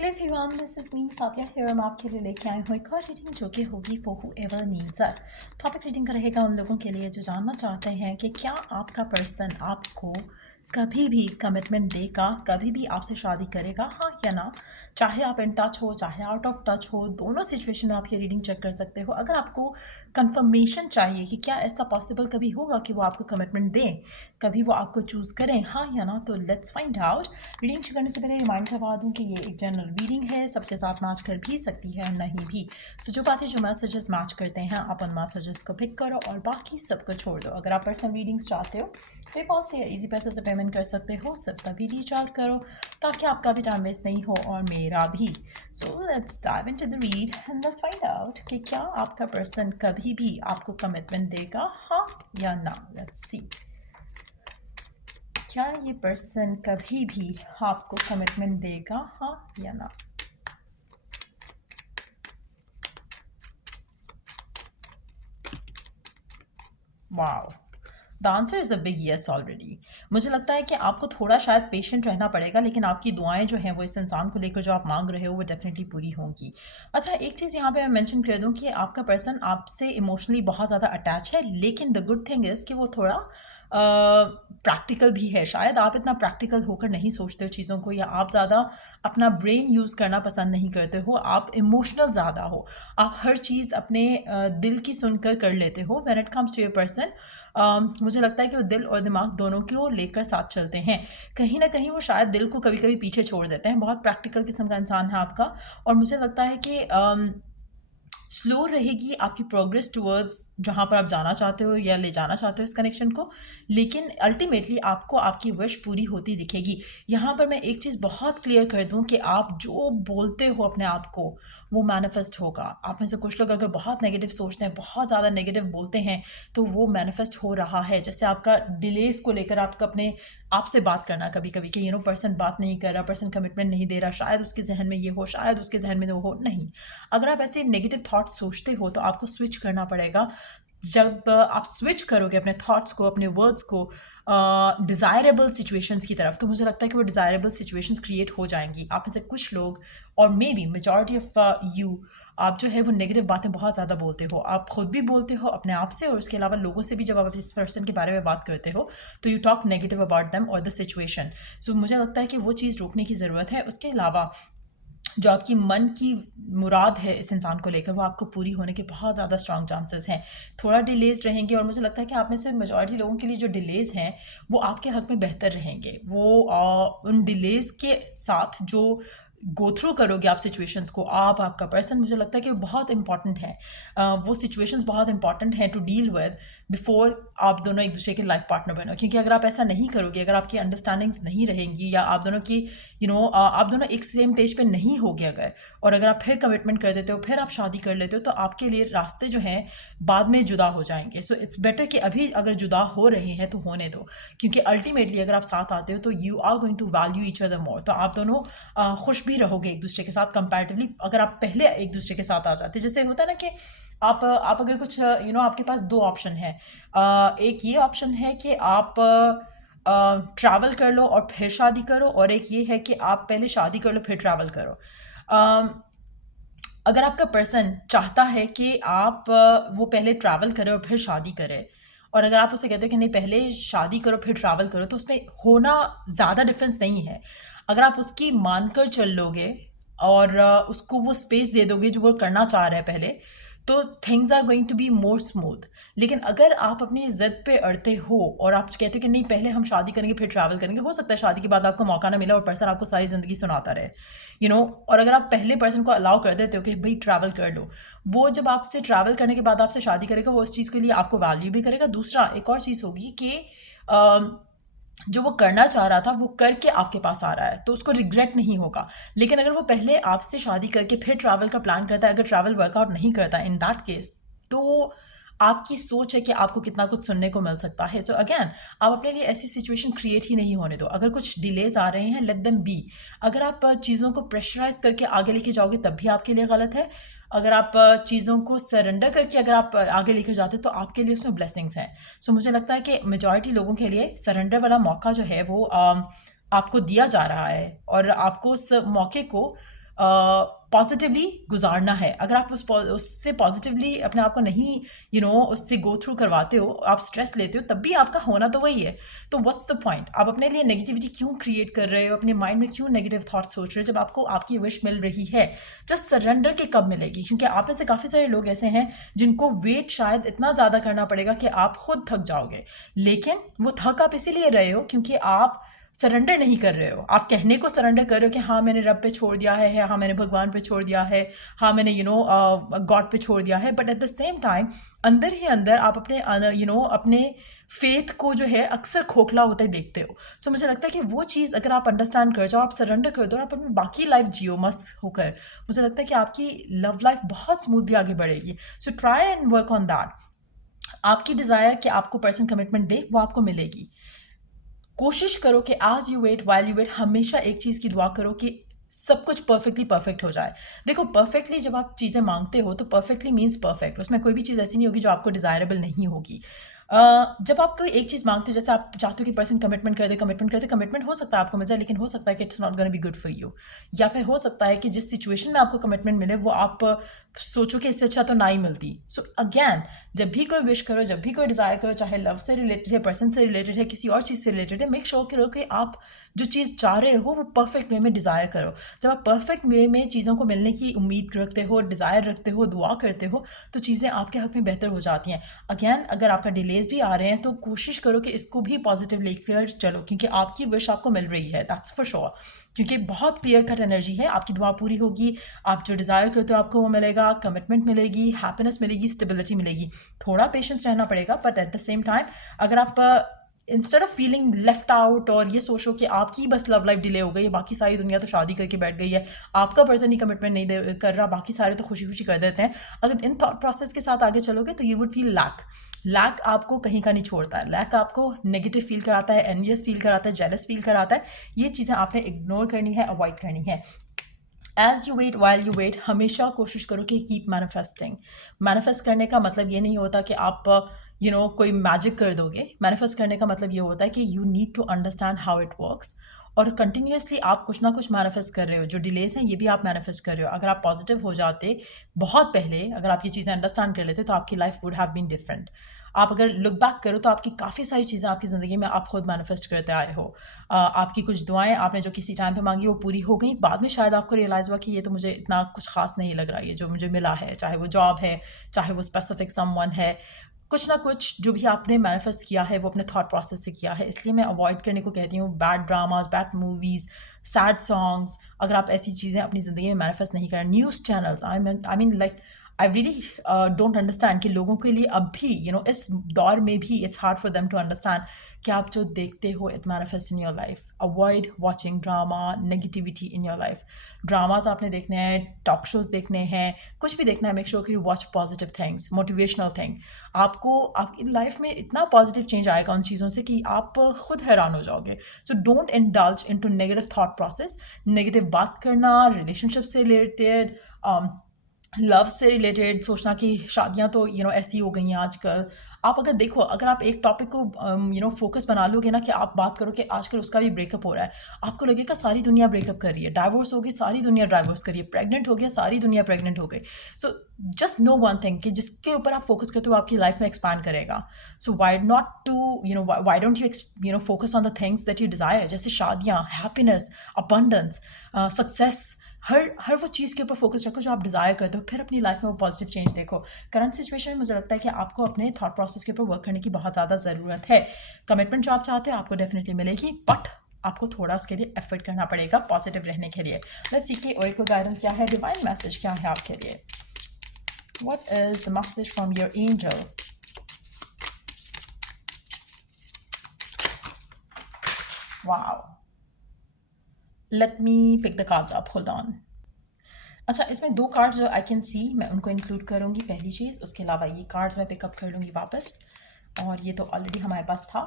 Hello everyone, this is me Sabiya here. मैं आपके लिए लेके आई हूँ एक और रीडिंग जो कि होगी for whoever needs it. Topic reading का रहेगा उन लोगों के लिए जो जानना चाहते हैं कि क्या आपका पर्सन आपको कभी भी कमिटमेंट देगा, कभी भी आपसे शादी करेगा, हाँ या ना। चाहे आप इन टच हो चाहे आउट ऑफ टच हो, दोनों सिचुएशन में आप ये रीडिंग चेक कर सकते हो। अगर आपको कंफर्मेशन चाहिए कि क्या ऐसा पॉसिबल कभी होगा कि वो आपको कमिटमेंट दें, कभी वो आपको चूज़ करें, हाँ या ना, तो लेट्स फाइंड आउट। रीडिंग शुरू करने से पहले रिमाइंड करवा दूँ कि ये एक जनरल रीडिंग है, सबके साथ मैच कर भी सकती है, नहीं भी। सो जो बातें जो मैसेजेस मैच करते हैं आप उन मैसेजेस को पिक करो और बाकी सबको छोड़ दो। अगर आप पर्सनल रीडिंग्स चाहते हो पेपॉल से या इजी पैसे से पेमेंट कर सकते हो, सिर्फ तभी रीच आउट करो ताकि आपका भी टाइम वेस्ट नहीं हो और मेरा भी। So let's dive into the read and let's find out कि क्या आपका पर्सन कभी भी आपको कमिटमेंट देगा, हाँ या ना। लेट्स सी, क्या ये पर्सन कभी भी आपको कमिटमेंट देगा, हाँ या ना। Wow, the answer is a big yes already. मुझे लगता है कि आपको थोड़ा शायद पेशेंट रहना पड़ेगा, लेकिन आपकी दुआएं जो हैं वो इस इंसान को लेकर जो आप मांग रहे हो वो डेफिनेटली पूरी होंगी। अच्छा, एक चीज़ यहाँ पे मैं मेंशन कर दूँ कि आपका पर्सन आपसे इमोशनली बहुत ज़्यादा अटैच है, लेकिन द गुड थिंग इज़ कि वो थोड़ा प्रैक्टिकल भी है। शायद आप इतना प्रैक्टिकल होकर नहीं सोचते हो चीज़ों को, या आप ज़्यादा अपना ब्रेन यूज़ करना पसंद नहीं करते हो, आप इमोशनल ज़्यादा हो, आप हर चीज़ अपने दिल की सुनकर कर लेते हो। When it comes to your person, मुझे लगता है कि वो दिल और दिमाग दोनों को लेकर साथ चलते हैं। कहीं ना कहीं वो शायद दिल को कभी कभी पीछे छोड़ देते हैं। बहुत प्रैक्टिकल किस्म का इंसान है आपका, और मुझे लगता है कि स्लो रहेगी आपकी प्रोग्रेस टुवर्ड्स जहाँ पर आप जाना चाहते हो या ले जाना चाहते हो इस कनेक्शन को, लेकिन अल्टीमेटली आपको आपकी विश पूरी होती दिखेगी। यहाँ पर मैं एक चीज़ बहुत क्लियर कर दूँ कि आप जो बोलते हो अपने आप को वो मैनिफेस्ट होगा। आप में से कुछ लोग अगर बहुत नेगेटिव सोचते हैं, बहुत ज़्यादा नेगेटिव बोलते हैं, तो वो मैनिफेस्ट हो रहा है। जैसे आपका डिलेज को लेकर आपका अपने आपसे बात करना कभी कभी कि पर्सन बात नहीं कर रहा, पर्सन कमिटमेंट नहीं दे रहा, शायद उसके जहन में ये हो, शायद उसके जहन में वो हो। नहीं, अगर आप ऐसे नेगेटिव थॉट्स सोचते हो तो आपको स्विच करना पड़ेगा। जब आप स्विच करोगे अपने थॉट्स को, अपने वर्ड्स को डिज़ायरेबल सिचुएशंस की तरफ, तो मुझे लगता है कि वो डिज़ायरेबल सिचुएशंस क्रिएट हो जाएंगी। आप में से कुछ लोग, और may be majority of you, आप जो है वो नेगेटिव बातें बहुत ज़्यादा बोलते हो। आप खुद भी बोलते हो अपने आप से, और उसके अलावा लोगों से भी जब आप इस पर्सन के बारे में बात करते हो तो you talk negative about them और द सिचुएशन। सो मुझे लगता है कि वो चीज़ रोकने की ज़रूरत है। उसके अलावा जो आपकी मन की मुराद है इस इंसान को लेकर, वो आपको पूरी होने के बहुत ज़्यादा स्ट्रॉन्ग चांसेस हैं। थोड़ा डिलेज रहेंगे, और मुझे लगता है कि आप में से मेजॉरिटी लोगों के लिए जो डिलेज हैं वो आपके हक में बेहतर रहेंगे। वो उन डिलेज के साथ जो गो थ्रू करोगे आप सिचुएशंस को, आप आपका पर्सन, मुझे लगता है कि वो बहुत इंपॉर्टेंट है। वो सिचुएशंस बहुत इंपॉर्टेंट हैं टू डील विद बिफोर आप दोनों एक दूसरे के लाइफ पार्टनर बनो। क्योंकि अगर आप ऐसा नहीं करोगे, अगर आपकी अंडरस्टैंडिंग्स नहीं रहेंगी, या आप दोनों की आप दोनों एक सेम पेज पे नहीं होगे अगर, और अगर आप फिर कमिटमेंट कर देते हो, फिर आप शादी कर लेते हो, तो आपके लिए रास्ते जो हैं बाद में जुदा हो जाएंगे। सो इट्स बेटर कि अभी अगर जुदा हो रहे हैं तो होने दो, क्योंकि अल्टीमेटली अगर आप साथ आते हो तो you are going to value each other more. तो आप दोनों खुश भी रहोगे एक दूसरे के साथ कंपैरेटिवली, अगर आप पहले एक दूसरे के साथ आ जाते। जैसे होता है ना कि आप अगर कुछ आपके पास दो ऑप्शन है। एक ये ऑप्शन है कि आप ट्रैवल कर लो और फिर शादी करो, और एक ये है कि आप पहले शादी कर लो फिर ट्रैवल करो। अगर आपका पर्सन चाहता है कि आप वो पहले ट्रैवल करे और फिर शादी करे, और अगर आप उसे कहते हो कि नहीं पहले शादी करो फिर ट्रैवल करो, तो उसमें होना ज़्यादा डिफरेंस नहीं है। अगर आप उसकी मानकर चल लोगे और उसको वो स्पेस दे दोगे जो वो करना चाह रहा है पहले, तो things are going to be more smooth. लेकिन अगर आप अपनी ज़िद पे अड़ते हो और आप कहते हो कि नहीं पहले हम शादी करेंगे फिर ट्रैवल करेंगे, हो सकता है शादी के बाद आपको मौका ना मिला और पर्सन आपको सारी ज़िंदगी सुनाता रहे, और अगर आप पहले पर्सन को अलाउ कर देते हो कि भाई ट्रैवल कर लो, वो जब आपसे ट्रैवल करने के बाद आपसे शादी करेगा, वो उस चीज़ के लिए आपको वैल्यू भी करेगा। दूसरा एक और चीज़ होगी कि जो वो करना चाह रहा था वो करके आपके पास आ रहा है, तो उसको रिग्रेट नहीं होगा। लेकिन अगर वो पहले आपसे शादी करके फिर ट्रैवल का प्लान करता है, अगर ट्रैवल वर्कआउट नहीं करता इन दैट केस, तो आपकी सोच है कि आपको कितना कुछ सुनने को मिल सकता है। सो अगेन, आप अपने लिए ऐसी सिचुएशन क्रिएट ही नहीं होने दो। अगर कुछ डिलेज आ रहे हैं, लेट देम बी। अगर आप चीज़ों को प्रेशराइज करके आगे लेके जाओगे तब भी आपके लिए गलत है। अगर आप चीज़ों को सरेंडर करके अगर आप आगे लेकर जाते तो आपके लिए उसमें ब्लेसिंग्स हैं। सो मुझे लगता है कि मेजॉरिटी लोगों के लिए सरेंडर वाला मौका जो है वो आपको दिया जा रहा है, और आपको उस मौके को पॉजिटिवली गुजारना है। अगर आप उससे पॉजिटिवली अपने आप को नहीं उससे गो थ्रू करवाते हो, आप स्ट्रेस लेते हो, तब भी आपका होना तो वही है। तो व्हाट्स द पॉइंट? आप अपने लिए नेगेटिविटी क्यों क्रिएट कर रहे हो, अपने माइंड में क्यों नेगेटिव थॉट सोच रहे हो, जब आपको आपकी विश मिल रही है? जस्ट सरेंडर के कब मिलेगी? क्योंकि आप में से काफ़ी सारे लोग ऐसे हैं जिनको वेट शायद इतना ज़्यादा करना पड़ेगा कि आप खुद थक जाओगे, लेकिन वो थक आप इसीलिए रहे हो क्योंकि आप सरेंडर नहीं कर रहे हो। आप कहने को सरेंडर कर रहे हो कि हाँ मैंने रब पे छोड़ दिया है, हाँ मैंने भगवान पे छोड़ दिया है, हाँ मैंने गॉड पे छोड़ दिया है, but at the same time अंदर ही अंदर आप अपने अपने फेथ को जो है अक्सर खोखला होते देखते हो। सो मुझे लगता है कि वो चीज़ अगर आप अंडरस्टैंड कर जाओ, आप सरेंडर कर दो और आप अपनी बाकी लाइफ जियो मस्त होकर, मुझे लगता है कि आपकी लव लाइफ बहुत स्मूथली आगे बढ़ेगी। So try and work on that. आपकी डिज़ायर कि आपको पर्सन कमिटमेंट दे, वो आपको मिलेगी। कोशिश करो कि आज you wait while you wait, हमेशा एक चीज़ की दुआ करो कि सब कुछ परफेक्टली परफेक्ट हो जाए। देखो, परफेक्टली जब आप चीज़ें मांगते हो तो परफेक्टली मीन्स परफेक्ट, उसमें कोई भी चीज़ ऐसी नहीं होगी जो आपको डिज़ायरेबल नहीं होगी। जब आप कोई एक चीज़ मांगते हो, जैसे आप चाहते हो कि पर्सन कमिटमेंट कर दे, कमिटमेंट हो सकता है आपको मिल जाए, लेकिन हो सकता है कि it's not gonna be good for you. या फिर हो सकता है कि जिस सिचुएशन में आपको कमिटमेंट मिले वो आप सोचो कि इससे अच्छा तो ना ही मिलती। सो अगैन, जब भी कोई विश करो, जब भी कोई डिज़ायर करो, चाहे लव से रिलेटेड है, पर्सन से रिलेटेड है, किसी और चीज़ से रिलेटेड है, मेक श्योर करो कि आप जो चीज़ चाह रहे हो वो परफेक्ट वे में डिज़ायर करो। जब आप परफेक्ट वे में चीज़ों को मिलने की उम्मीद रखते हो, डिज़ायर रखते हो, दुआ करते हो, तो चीज़ें आपके हक में बेहतर हो जाती हैं। अगैन, अगर आपका डिलेज भी आ रहे हैं तो कोशिश करो कि इसको भी पॉजिटिव लेकर चलो, क्योंकि आपकी विश आपको मिल रही है, दैट्स फॉर श्योर। क्योंकि बहुत क्लियर कट एनर्जी है, आपकी दुआ पूरी होगी, आप जो डिज़ायर करते हो आपको वो मिलेगा, कमिटमेंट मिलेगी, हैप्पीनेस मिलेगी, स्टेबिलिटी मिलेगी। थोड़ा पेशेंस रहना पड़ेगा, but at the same time अगर आप instead of feeling left out और ये सोचो कि आपकी बस लव लाइफ डिले हो गई है, बाकी सारी दुनिया तो शादी करके बैठ गई है, आपका पर्सन ही कमिटमेंट नहीं कर रहा, बाकी सारे तो खुशी खुशी कर देते हैं, अगर इन थॉट प्रोसेस के साथ आगे चलोगे तो यू वुड फील लैक आपको कहीं का नहीं छोड़ता है। लैक आपको नेगेटिव फील कराता है, एनवियस फील कराता है, जेलस फील कराता है। ये चीज़ें आपने इग्नोर करनी है, अवॉइड करनी है। As you wait while you wait, हमेशा कोशिश करो कि कीप मैनिफेस्टिंग। मैनिफेस्ट करने का मतलब ये नहीं होता कि आप कोई मैजिक कर दोगे। मैनिफेस्ट करने का मतलब ये होता है कि you need to understand how it works, और कंटिन्यूसली आप कुछ ना कुछ मैनिफेस्ट कर रहे हो। जो डिलेस हैं ये भी आप मैनिफेस्ट कर रहे हो। अगर आप पॉजिटिव हो जाते बहुत पहले, अगर आप ये चीज़ें अंडरस्टैंड कर लेते, तो आपकी life would have been different. आप अगर लुक बैक करो तो आपकी काफ़ी सारी चीज़ें आपकी ज़िंदगी में आप खुद मैनिफेस्ट करते आए हो। आपकी कुछ दुआएं आपने जो किसी टाइम पे मांगी वो पूरी हो गई, बाद में शायद आपको रियलाइज़ हुआ कि ये तो मुझे इतना कुछ खास नहीं लग रहा, ये जो मुझे मिला है, चाहे वो जॉब है, चाहे वो स्पेसिफिक समवन है, कुछ ना कुछ जो भी आपने मैनिफेस्ट किया है वो अपने थॉट प्रोसेस से किया है। इसलिए मैं अवॉइड करने को कहती हूँ bad dramas, bad movies, sad songs. अगर आप ऐसी चीज़ें अपनी ज़िंदगी में मैनिफेस्ट नहीं करें, news channels, I mean like I really don't understand कि लोगों के लिए अब भी इस दौर में भी it's hard for them to understand कि आप जो देखते हो it manifest in your life. Avoid watching drama, negativity in your life. Dramas आपने देखने हैं, टॉक शोज देखने हैं, कुछ भी देखना है, मेक श्योर कि you watch positive things, motivational thing. आपको आपकी लाइफ में इतना पॉजिटिव चेंज आएगा उन चीज़ों से कि आप खुद हैरान हो जाओगे। So don't indulge into negative thought process. Negative बात करना, रिलेशनशिप से रिलेटेड, लव से रिलेटेड सोचना कि शादियां तो ऐसी हो गई हैं आजकल। आप अगर देखो, अगर आप एक टॉपिक को फोकस बना लोगे ना, कि आप बात करो कि आजकल उसका भी ब्रेकअप हो रहा है, आपको लगेगा सारी दुनिया ब्रेकअप कर रही है, डाइवोर्स हो गई, सारी दुनिया डाइवोर्स कर रही है, प्रेग्नेंट हो गया, सारी दुनिया प्रेग्नेंट हो गई। So just know one thing कि जिसके ऊपर आप फोकस करते हो आपकी लाइफ में एक्सपैंड करेगा। So why not to why don't you focus on the things that you desire, जैसे शादियाँ, हैप्पीनेस, अबंडेंस, सक्सेस। हर वो चीज़ के ऊपर फोकस रखो जो आप डिज़ायर करते हो, फिर अपनी लाइफ में वो पॉजिटिव चेंज देखो। करंट सिचुएशन में मुझे लगता है कि आपको अपने थॉट प्रोसेस के ऊपर वर्क करने की बहुत ज़्यादा ज़रूरत है। कमिटमेंट जो आप चाहते हो आपको डेफिनेटली मिलेगी, बट आपको थोड़ा उसके लिए एफर्ट करना पड़ेगा पॉजिटिव रहने के लिए। लेट्स सी कि ओरेकल गाइडेंस क्या है, डिवाइन मैसेज क्या है आपके लिए। What is the message from your angel? Wow, let me pick the cards up, hold on. अच्छा, इसमें 2 कार्ड्स जो आई कैन सी, मैं उनको इंक्लूड करूँगी, पहली चीज़। उसके अलावा ये कार्ड्स मैं पिकअप कर लूँगी वापस, और ये तो ऑलरेडी हमारे पास था।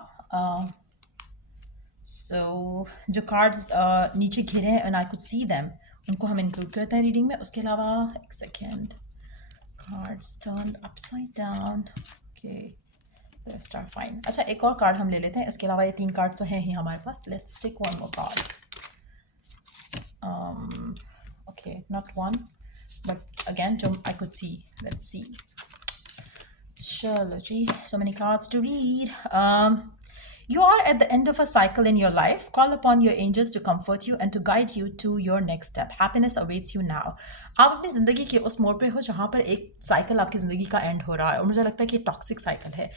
सो जो कार्ड्स नीचे घिरे हैं and I could see them, उनको हम इंक्लूड करते हैं रीडिंग में। उसके अलावा एक second, cards turn upside down, okay star fine. अच्छा, एक और कार्ड हम ले लेते हैं, इसके अलावा ये 3 कार्ड तो हैं ही हमारे पास। Let's take one more card. Okay, not one, but again, I could see. Let's see. Chalo ji, so many cards to read. You are at the end of a cycle in your life. Call upon your angels to comfort you and to guide you to your next step. Happiness awaits you now. आप अपनी ज़िंदगी के उस मोड़ पे हो जहाँ पर एक साइकिल आपकी ज़िंदगी का एंड हो रहा है और मुझे लगता है कि टॉक्सिक साइकिल है।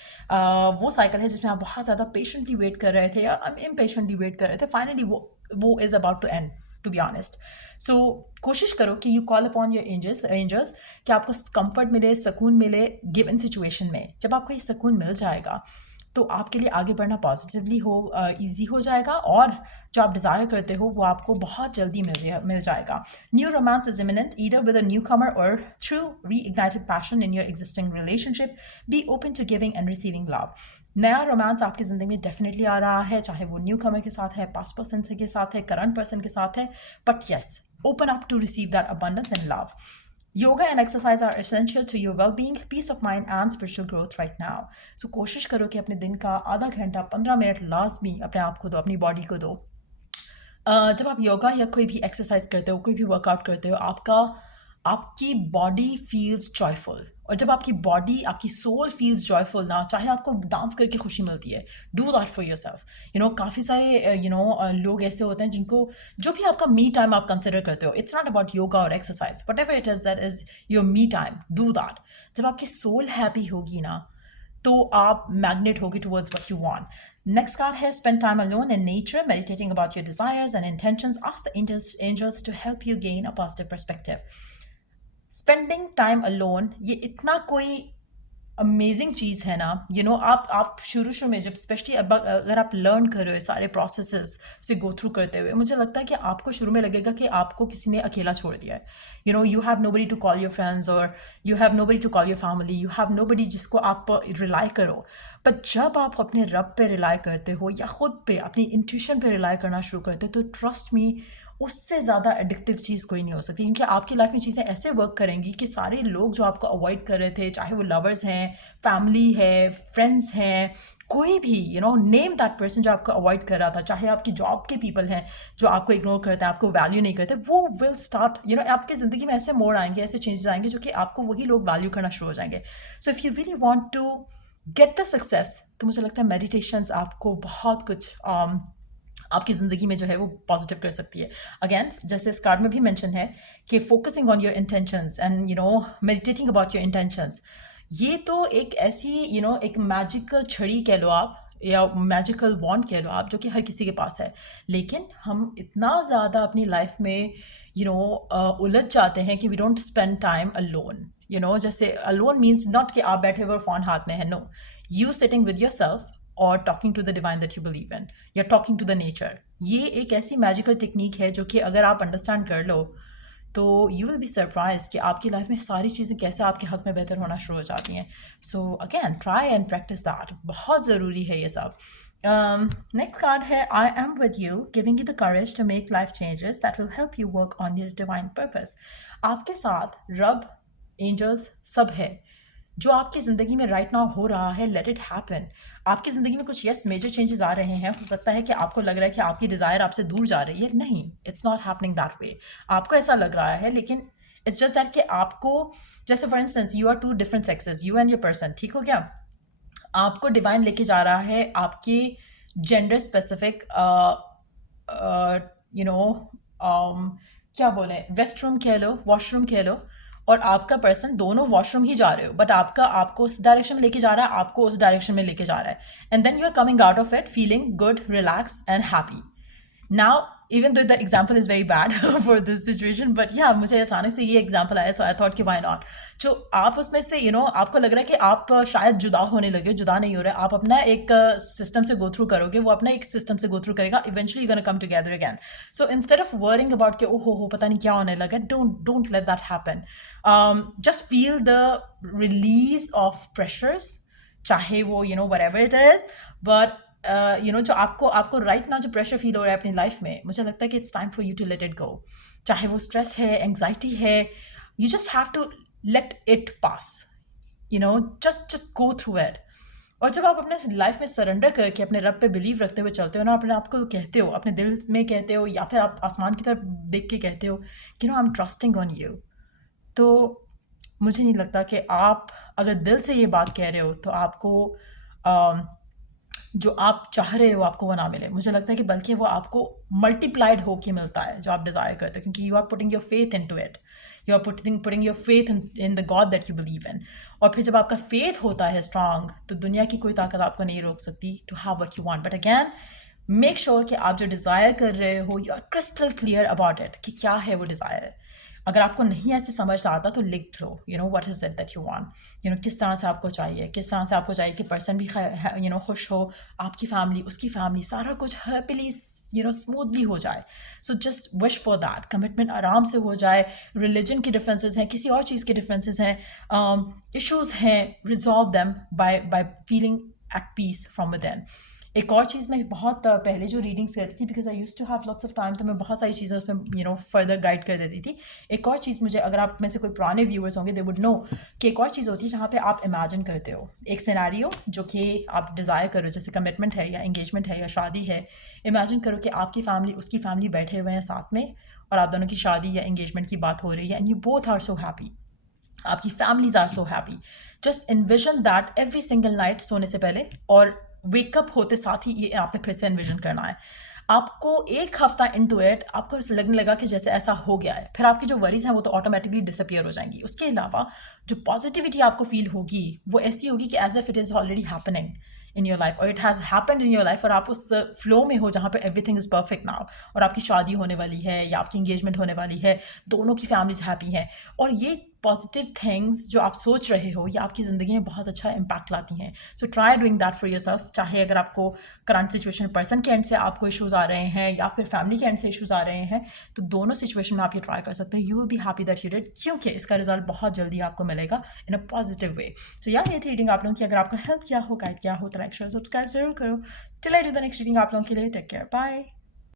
वो साइकिल है जिसमें आप बहुत ज़्यादा पेशेंटली वेट कर रहे थे या इम्पेशेंटली वेट कर रहे थे। फाइनली वो is about to end, to be honest. So कोशिश करो कि you call upon your angels कि आपको कंफर्ट मिले, सुकून मिले गिवन सिचुएशन में। जब आपको ये सुकून मिल जाएगा तो आपके लिए आगे बढ़ना पॉजिटिवली ईजी हो जाएगा और जो आप डिज़ायर करते हो वो आपको बहुत जल्दी मिल जाएगा। New romance is imminent either with a newcomer or through reignited passion in your existing relationship. Be open to giving and receiving love. नया रोमांस आपकी ज़िंदगी में डेफिनेटली आ रहा है, चाहे वो न्यू कमर के साथ है, पास्ट पर्सन के साथ है, करंट पर्सन के साथ है, but yes, open up to receive that abundance and love. Yoga and exercise are essential to your well-being, peace of mind and spiritual growth right now. So कोशिश करो कि अपने दिन का आधा घंटा 15 मिनट लाजमी अपने आप को दो, अपनी बॉडी को दो। जब आप योगा या कोई भी एक्सरसाइज करते हो, कोई भी वर्कआउट करते हो, आपकी बॉडी फील्स जॉयफुल। और जब आपकी बॉडी, आपकी सोल फील्स जॉयफुल ना, चाहे आपको डांस करके खुशी मिलती है, do that for your self. काफ़ी सारे लोग ऐसे होते हैं जिनको जो भी आपका मी टाइम आप कंसिडर करते हो, इट्स नॉट अबाउट योगा और exercise, what ever it is that is your me time, do that. जब आपकी सोल हैप्पी होगी ना तो आप मैग्नेट होगी towards what you want. Next card है spend time alone in nature, meditating about your desires and intentions. Ask the angels to help you gain a positive perspective. Spending time alone ये इतना कोई amazing चीज़ है ना। आप शुरू में जब स्पेशली अगर आप लर्न कर रहे हो सारे प्रोसेसेस से गो थ्रू करते हुए, मुझे लगता है कि आपको शुरू में लगेगा कि आपको किसी ने अकेला छोड़ दिया है। You have nobody to call your friends और you have nobody to call your family, you have nobody जिसको आप रिलाई करो। पर जब आप अपने रब पे रिलाई करते हो या ख़ुद पे अपनी इंट्यूशन पे रिलाई करना शुरू करते हो, तो ट्रस्ट मी, उससे ज़्यादा एडिक्टिव चीज़ कोई नहीं हो सकती। क्योंकि आपकी लाइफ में चीज़ें ऐसे वर्क करेंगी कि सारे लोग जो आपको अवॉइड कर रहे थे, चाहे वो लवर्स हैं, फैमिली है, फ्रेंड्स हैं, कोई भी नेम दैट पर्सन जो आपको अवॉइड कर रहा था, चाहे आपकी जॉब के पीपल हैं जो आपको इग्नोर करते हैं, आपको वैल्यू नहीं करते, वो विल स्टार्ट आपकी ज़िंदगी में ऐसे मोड़ आएंगे, ऐसे चेंजेस आएंगे जो कि आपको वही लोग वैल्यू करना शुरू हो जाएंगे। So if you really want to get the success, तो मुझे लगता है मेडिटेशंस आपको बहुत कुछ आपकी ज़िंदगी में जो है वो पॉजिटिव कर सकती है। अगेन, जैसे इस कार्ड में भी मेंशन है कि focusing on your intentions and meditating about your intentions, ये तो एक ऐसी एक मैजिकल छड़ी कह लो आप, या मैजिकल वॉन्ड कह लो आप, जो कि हर किसी के पास है। लेकिन हम इतना ज़्यादा अपनी लाइफ में उलझ जाते हैं कि we don't spend time alone. जैसे अलोन मीन्स नॉट कि आप बैठे हुए फ़ोन हाथ में है, no, you sitting with yourself और talking to the divine that you believe in, या टॉकिंग टू द नेचर। ये एक ऐसी मैजिकल टेक्निक है जो कि अगर आप अंडरस्टैंड कर लो तो यू विल बी सरप्राइज कि आपकी लाइफ में सारी चीज़ें कैसे आपके हक में बेहतर होना शुरू हो जाती हैं। So again, try and practice that, बहुत ज़रूरी है ये सब। नेक्स्ट कार्ड है I am with you, giving you the courage to make life changes that will help you work on your divine purpose. आपके साथ रब, एंजल्स सब है। जो आपकी ज़िंदगी में राइट नाउ हो रहा है, लेट इट हैपन। आपकी ज़िंदगी में कुछ मेजर चेंजेस आ रहे हैं, हो सकता है कि आपको लग रहा है कि आपकी डिज़ायर आपसे दूर जा रही है, नहीं, it's not happening that way. आपको ऐसा लग रहा है, लेकिन इट्स जस्ट दैट कि आपको, जैसे for instance you are two different sexes, you and your person, ठीक हो गया, आपको डिवाइन लेके जा रहा है आपके जेंडर स्पेसिफिक क्या बोले, रेस्ट रूम कह लो, वॉशरूम कह लो, और आपका पर्सन दोनों वॉशरूम ही जा रहे हो, बट आपको उस डायरेक्शन में लेके जा रहा है, आपको उस डायरेक्शन में लेके जा रहा है, and then you are coming out of it feeling good, relax and happy. Now even though the example is very bad for this situation, but yeah, मुझे अचानक से ये example आया, so I thought कि why not। जो आप उसमें से आपको लग रहा है कि आप शायद जुदा होने लगे, जुदा नहीं हो रहे, आप अपना एक सिस्टम से गो थ्रू करोगे, वो अपना एक सिस्टम से गो थ्रू करेगा, eventually you're gonna come together again। So instead of worrying about कि हो पता नहीं क्या होने लगा, don't let that happen। Just feel the release of pressures, चाहे वो whatever it is, but जो आपको राइट नाउ जो प्रेशर फील हो रहा है अपनी लाइफ में, मुझे लगता है कि it's time for you to let it go. चाहे वो स्ट्रेस है, एंग्जाइटी है, you just have to let it pass, just go through it. और जब आप अपने लाइफ में सरेंडर करके अपने रब पे बिलीव रखते हुए चलते हो ना, अपने आप को कहते हो, अपने दिल में कहते हो, या फिर आप आसमान की तरफ देख के कहते हो कि no I am trusting on you, तो मुझे नहीं लगता कि आप अगर दिल से ये बात कह रहे हो तो आपको जो आप चाह रहे हो आपको वो ना मिले। मुझे लगता है कि बल्कि वो आपको मल्टीप्लाइड होके मिलता है जो आप डिज़ायर करते हो, क्योंकि you are putting your faith in to it, you are putting your faith in the god that you believe in. और फिर जब आपका फेथ होता है स्ट्रांग, तो दुनिया की कोई ताकत आपको नहीं रोक सकती to have what you want. But again make sure कि आप जो डिज़ायर कर रहे हो you are crystal clear about it कि क्या है वो डिज़ायर। अगर आपको नहीं ऐसे समझ आता तो लिख लो, you know what is it that you want, you know किस तरह से आपको चाहिए, किस तरह से आपको चाहिए कि पर्सन भी यू नो खुश हो, आपकी फैमिली, उसकी फैमिली, सारा कुछ हैप्पीली यू नो स्मूथली हो जाए। So just wish for that, commitment आराम से हो जाए। रिलीजन की डिफरेंसेस हैं, किसी और चीज़ के डिफरेंसेस हैं, इश्यूज हैं, resolve them by feeling at peace from within. एक और चीज़ मैं बहुत पहले जो रीडिंग्स करती थी, because I used to have lots of time, तो मैं बहुत सारी चीज़ें उसमें यू नो फर्दर गाइड कर देती थी। एक और चीज़ मुझे, अगर आप में से कोई पुराने व्यूअर्स होंगे दे वुड नो कि एक और चीज़ होती है जहाँ पे आप इमेजिन करते हो एक सिनेरियो जो कि आप डिज़ायर करो, जैसे कमिटमेंट है या एंगेजमेंट है या शादी है। इमेजिन करो कि आपकी फैमिली उसकी फैमिली बैठे हुए हैं साथ में, और आप दोनों की शादी या एंगेजमेंट की बात हो रही है, and you both are so happy, आपकी families are so happy. Just envision that every single night सोने से पहले, और वेकअप होते साथ ही ये आपने फिर से इन्विजन करना है। आपको एक हफ्ता इनटू इट आपको लगने लगा कि जैसे ऐसा हो गया है, फिर आपकी जो वरीज हैं वो तो ऑटोमेटिकली डिसअपियर हो जाएंगी। उसके अलावा जो पॉजिटिविटी आपको फील होगी वो ऐसी होगी कि as if it is already happening in your life, और it has happened in your life, और आप उस फ्लो में हो जहाँ पर एवरीथिंग इज़ परफेक्ट नाउ, और आपकी शादी होने वाली है या आपकी इंगेजमेंट होने वाली है, दोनों की फैमिलीज हैप्पी हैं, और ये पॉजिटिव थिंग्स जो आप सोच रहे हो ये आपकी ज़िंदगी में बहुत अच्छा इम्पैक्ट लाती हैं। So try doing that for yourself. चाहे अगर आपको करंट सिचुएशन पर्सन के एंड से आपको इश्यूज आ रहे हैं या फिर फैमिली के एंड से इश्यूज आ रहे हैं, तो दोनों सिचुएशन में आप ये ट्राई कर सकते हैं। You will be happy that you did, क्योंकि इसका रिजल्ट बहुत जल्दी आपको मिलेगा इन अ पॉजिटिव वे। सो यार ये थी रीडिंग आप लोगों की। अगर आपको हेल्प किया हो, गाइड किया हो, तो लाइक शेयर सब्सक्राइब जरूर करो। Till I do the next reading आप लोगों के लिए टेक केयर, बाय।